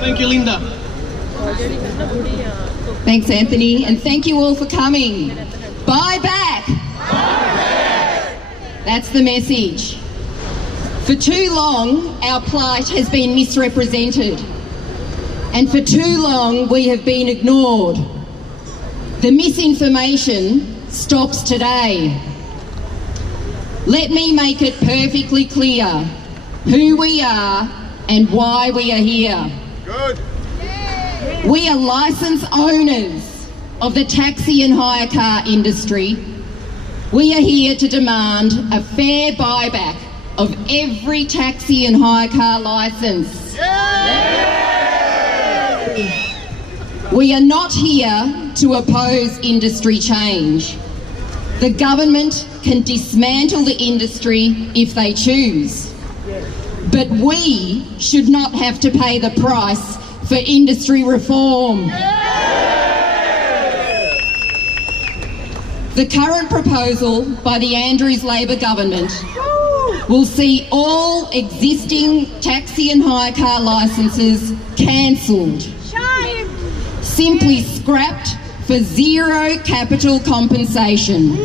Thank you, Linda. Thanks, Anthony, and thank you all for coming. Buy back! That's the message. For too long, our plight has been misrepresented, and for too long we have been ignored. The misinformation stops today. Let me make it perfectly clear who we are and why we are here. Good. We are licence owners of the taxi and hire car industry. We are here to demand a fair buyback of every taxi and hire car licence. We are not here to oppose industry change. The government can dismantle the industry if they choose. But we should not have to pay the price for industry reform. The current proposal by the Andrews Labor government will see all existing taxi and hire car licences cancelled, simply scrapped for zero capital compensation.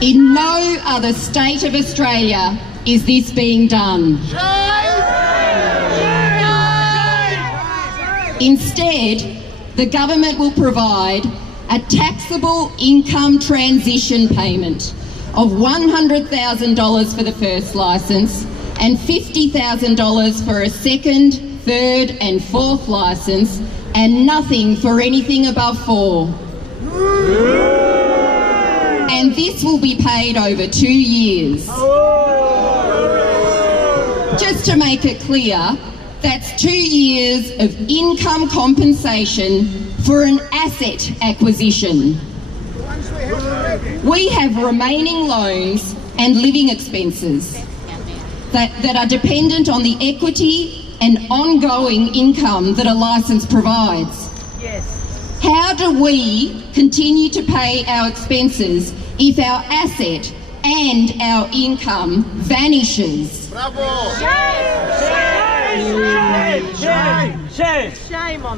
In no other state of Australia is this being done. Instead, the government will provide a taxable income transition payment of $100,000 for the first licence and $50,000 for a second, third and fourth licence, and nothing for anything above 4. And this will be paid over 2 years. Just to make it clear, that's 2 years of income compensation for an asset acquisition. We have remaining loans and living expenses that are dependent on the equity and ongoing income that a licence provides. How do we continue to pay our expenses if our asset and our income vanishes?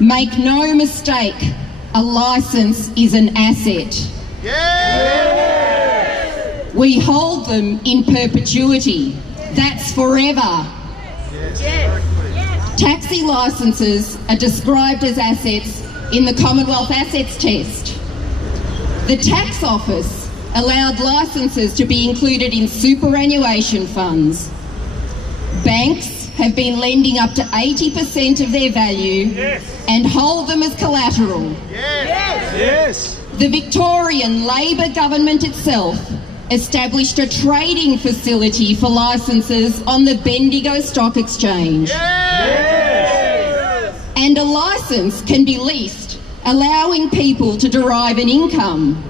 Make no mistake, a licence is an asset. We hold them in perpetuity. That's forever. Taxi licences are described as assets in the Commonwealth Assets Test. The Tax Office allowed licences to be included in superannuation funds. Banks have been lending up to 80% of their value and hold them as collateral. The Victorian Labor government itself established a trading facility for licences on the Bendigo Stock Exchange. And a licence can be leased, allowing people to derive an income.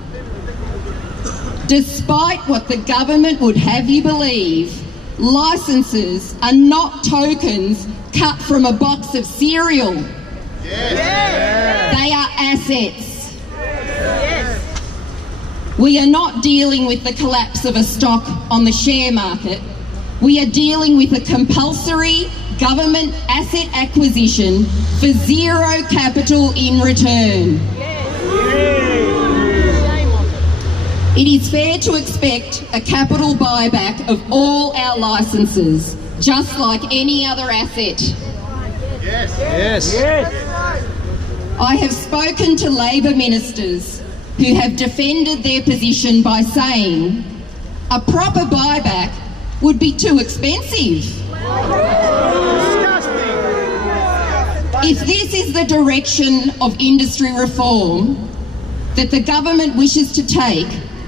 Despite what the government would have you believe, licences are not tokens cut from a box of cereal. They are assets. We are not dealing with the collapse of a stock on the share market. We are dealing with a compulsory government asset acquisition for zero capital in return. It is fair to expect a capital buyback of all our licences, just like any other asset. I have spoken to Labor ministers who have defended their position by saying a proper buyback would be too expensive. If this is the direction of industry reform that the government wishes to take,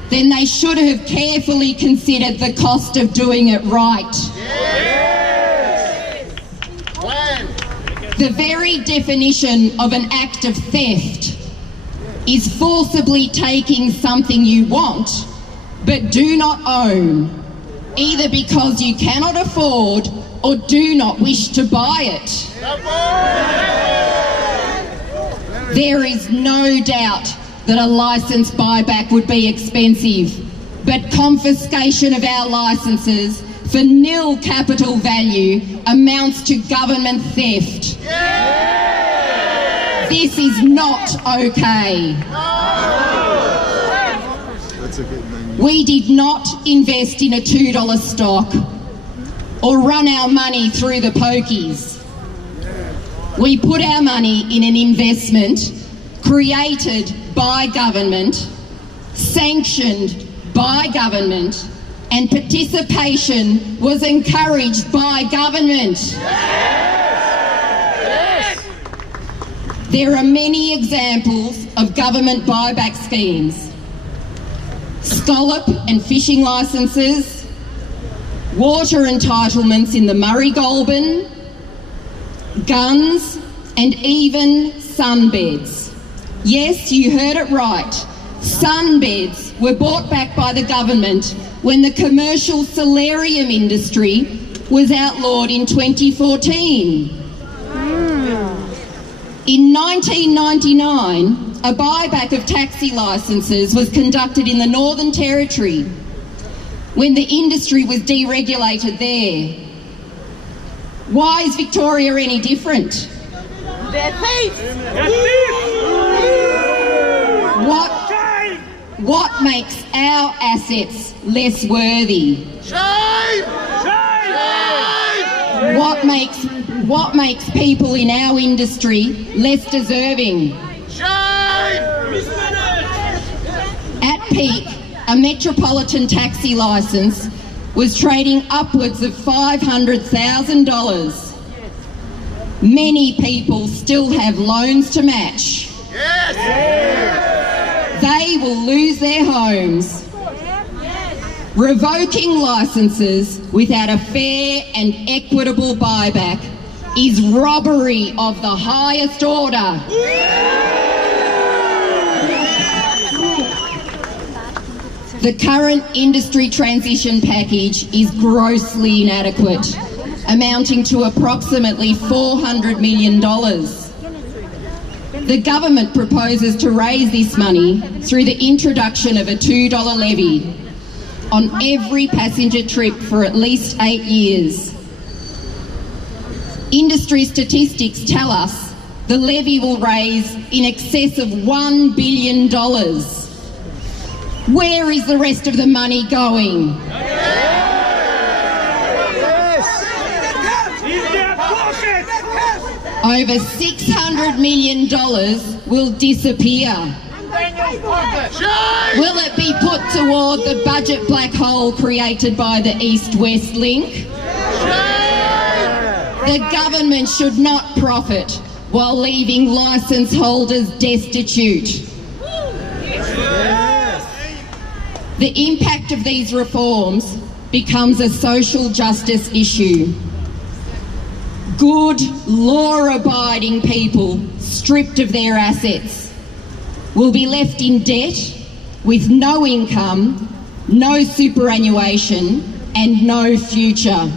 then they should have carefully considered the cost of doing it right. The very definition of an act of theft is forcibly taking something you want but do not own, either because you cannot afford or do not wish to buy it. There is no doubt that a licence buyback would be expensive, but confiscation of our licences for nil capital value amounts to government theft. This is not okay. We did not invest in a $2 stock or run our money through the pokies. We put our money in an investment created by government, sanctioned by government, and participation was encouraged by government. There are many examples of government buyback schemes. Scallop and fishing licences, water entitlements in the Murray-Goulburn, guns, and even sunbeds. Yes, you heard it right. Sunbeds were bought back by the government when the commercial solarium industry was outlawed in 2014. In 1999, a buyback of taxi licences was conducted in the Northern Territory when the industry was deregulated there. Why is Victoria any different? They're thieves! What makes our assets less worthy? Shame! Shame! What makes people in our industry less deserving? Shame! At peak, a metropolitan taxi licence was trading upwards of $500,000. Many people still have loans to match. Yes! They will lose their homes. Revoking licences without a fair and equitable buyback is robbery of the highest order. The current industry transition package is grossly inadequate, amounting to approximately $400 million. The government proposes to raise this money through the introduction of a $2 levy on every passenger trip for at least 8 years. Industry statistics tell us the levy will raise in excess of $1 billion. Where is the rest of the money going? Over $600 million will disappear. Will it be put toward the budget black hole created by the East-West link? The government should not profit while leaving licence holders destitute. The impact of these reforms becomes a social justice issue. Good, law-abiding people stripped of their assets will be left in debt with no income, no superannuation and no future.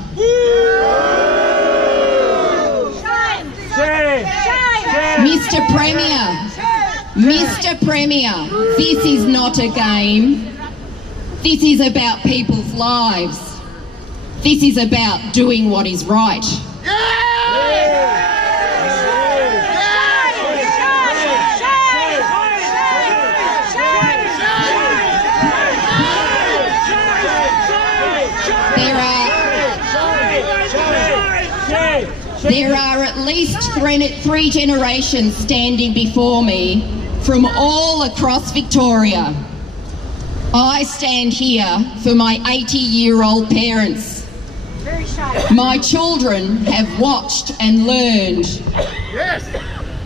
Mr. Premier, this is not a game. This is about people's lives. This is about doing what is right. There are at least three generations standing before me from all across Victoria. I stand here for my 80-year-old parents. My children have watched and learned.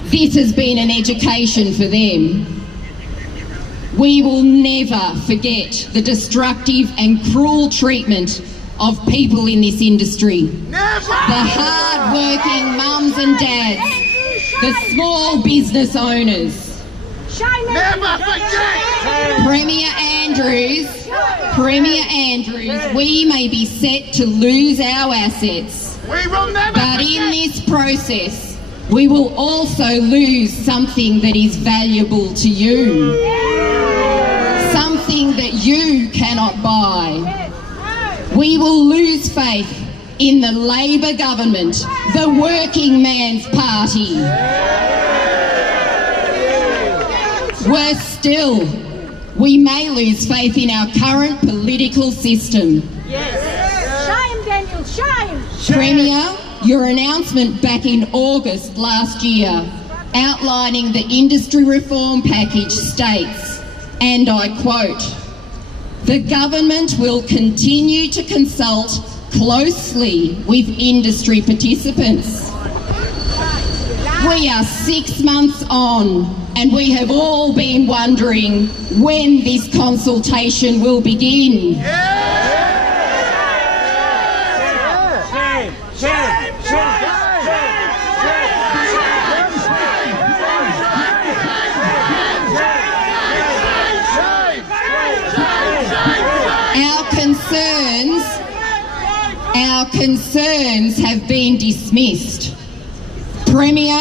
This has been an education for them. We will never forget the destructive and cruel treatment of people in this industry. The hard-working mums and dads, the small business owners. Never forget! Premier Andrews, we may be set to lose our assets, We will never but in this process, we will also lose something that is valuable to you. Something that you cannot buy. We will lose faith in the Labor government, the working man's party. Worse still, we may lose faith in our current political system. Shame, Daniel, shame! Premier, your announcement back in August last year outlining the industry reform package states, and I quote, "The government will continue to consult closely with industry participants." We are 6 months on and we have all been wondering when this consultation will begin. Our concerns have been dismissed. Premier,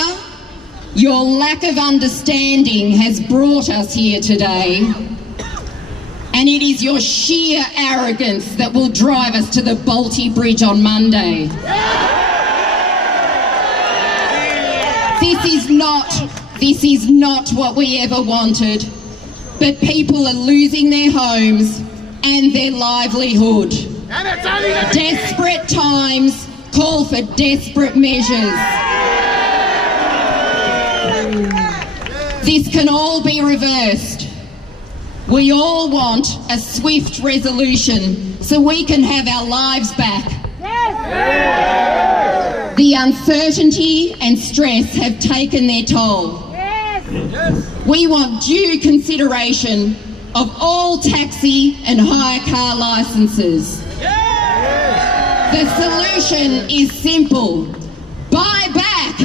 your lack of understanding has brought us here today, and it is your sheer arrogance that will drive us to the Balti Bridge on Monday. This is not what we ever wanted, but people are losing their homes and their livelihood. And it's only the beginning. Desperate times call for desperate measures. This can all be reversed. We all want a swift resolution so we can have our lives back. The uncertainty and stress have taken their toll. We want due consideration of all taxi and hire car licences. The solution is simple. Buy back!